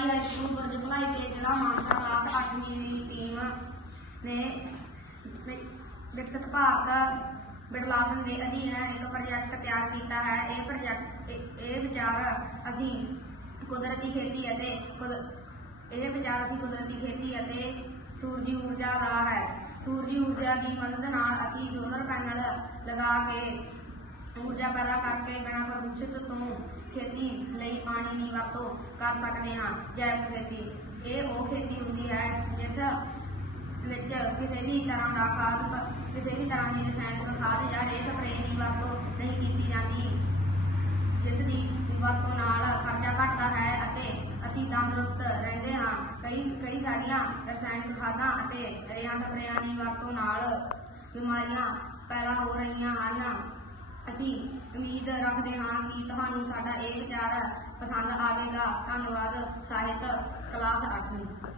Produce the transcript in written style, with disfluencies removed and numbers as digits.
ਸਰਕਾਰੀ high school ਬੁਰਜ ਭਲਾਈ ਕੇ ਜ਼ਿਲ੍ਹਾ ਮਾਨਸਾ ਕਲਾਸ 8ਵੀਂ ਦੀ ਟੀਮ ਨੇ ਵਿਕਸਿਤ ਭਾਰਤ ਵਿਟਲਾਸਨ ਦੇ ਅਧੀਨ ਇੱਕ ਪ੍ਰੋਜੈਕਟ ਤਿਆਰ ਕੀਤਾ ਹੈ। ਇਹ ਵਿਚਾਰ ਅਸੀਂ ਕੁਦਰਤੀ ਖੇਤੀ ਅਤੇ ਸੂਰਜੀ ਊਰਜਾ ਦਾ ਹੈ। ਸੂਰਜੀ ਊਰਜਾ ਦੀ ਮਦਦ ਨਾਲ ਅਸੀਂ ਸੋਲਰ ਪੈਨਲ ਲਗਾ ਕੇ ਊਰਜਾ ਪੈਦਾ ਕਰਕੇ ਬਿਨਾਂ ਪ੍ਰਦੂਸ਼ਿਤ ਤੋਂ ਖੇਤੀ ਲਈ ਪਾਣੀ ਦੀ ਵਰਤੋਂ ਕਰ ਸਕਦੇ ਹਾਂ। ਜੈਵ ਖੇਤੀ ਇਹ ਉਹ ਖੇਤੀ ਹੁੰਦੀ ਹੈ ਜਿਸ ਵਿੱਚ ਕਿਸੇ ਵੀ ਤਰ੍ਹਾਂ ਦੀ ਰਸਾਇਣਕ ਖਾਦ ਜਾਂ ਰੇਹ ਸਪਰੇਅ ਦੀ ਵਰਤੋਂ ਨਹੀਂ ਕੀਤੀ ਜਾਂਦੀ, ਜਿਸ ਦੀ ਵਰਤੋਂ ਨਾਲ ਖਰਚਾ ਘਟਦਾ ਹੈ ਅਤੇ ਅਸੀਂ ਤੰਦਰੁਸਤ ਰਹਿੰਦੇ ਹਾਂ। ਕਈ ਸਾਰੀਆਂ ਰਸਾਇਣਕ ਖਾਦਾਂ ਅਤੇ ਰੇਹਾਂ ਸਪਰੇਆਂ ਦੀ ਵਰਤੋਂ ਨਾਲ ਬਿਮਾਰੀਆਂ ਪੈਦਾ ਹੋ ਰਹੀਆਂ ਹਨ। ਅਸੀਂ ਉਮੀਦ ਰੱਖਦੇ ਹਾਂ ਕਿ ਤੁਹਾਨੂੰ ਸਾਡਾ ਇਹ ਵਿਚਾਰ ਪਸੰਦ ਆਵੇਗਾ। ਧੰਨਵਾਦ। ਸਾਹਿਤ ਕਲਾਸ 8ਵੀਂ।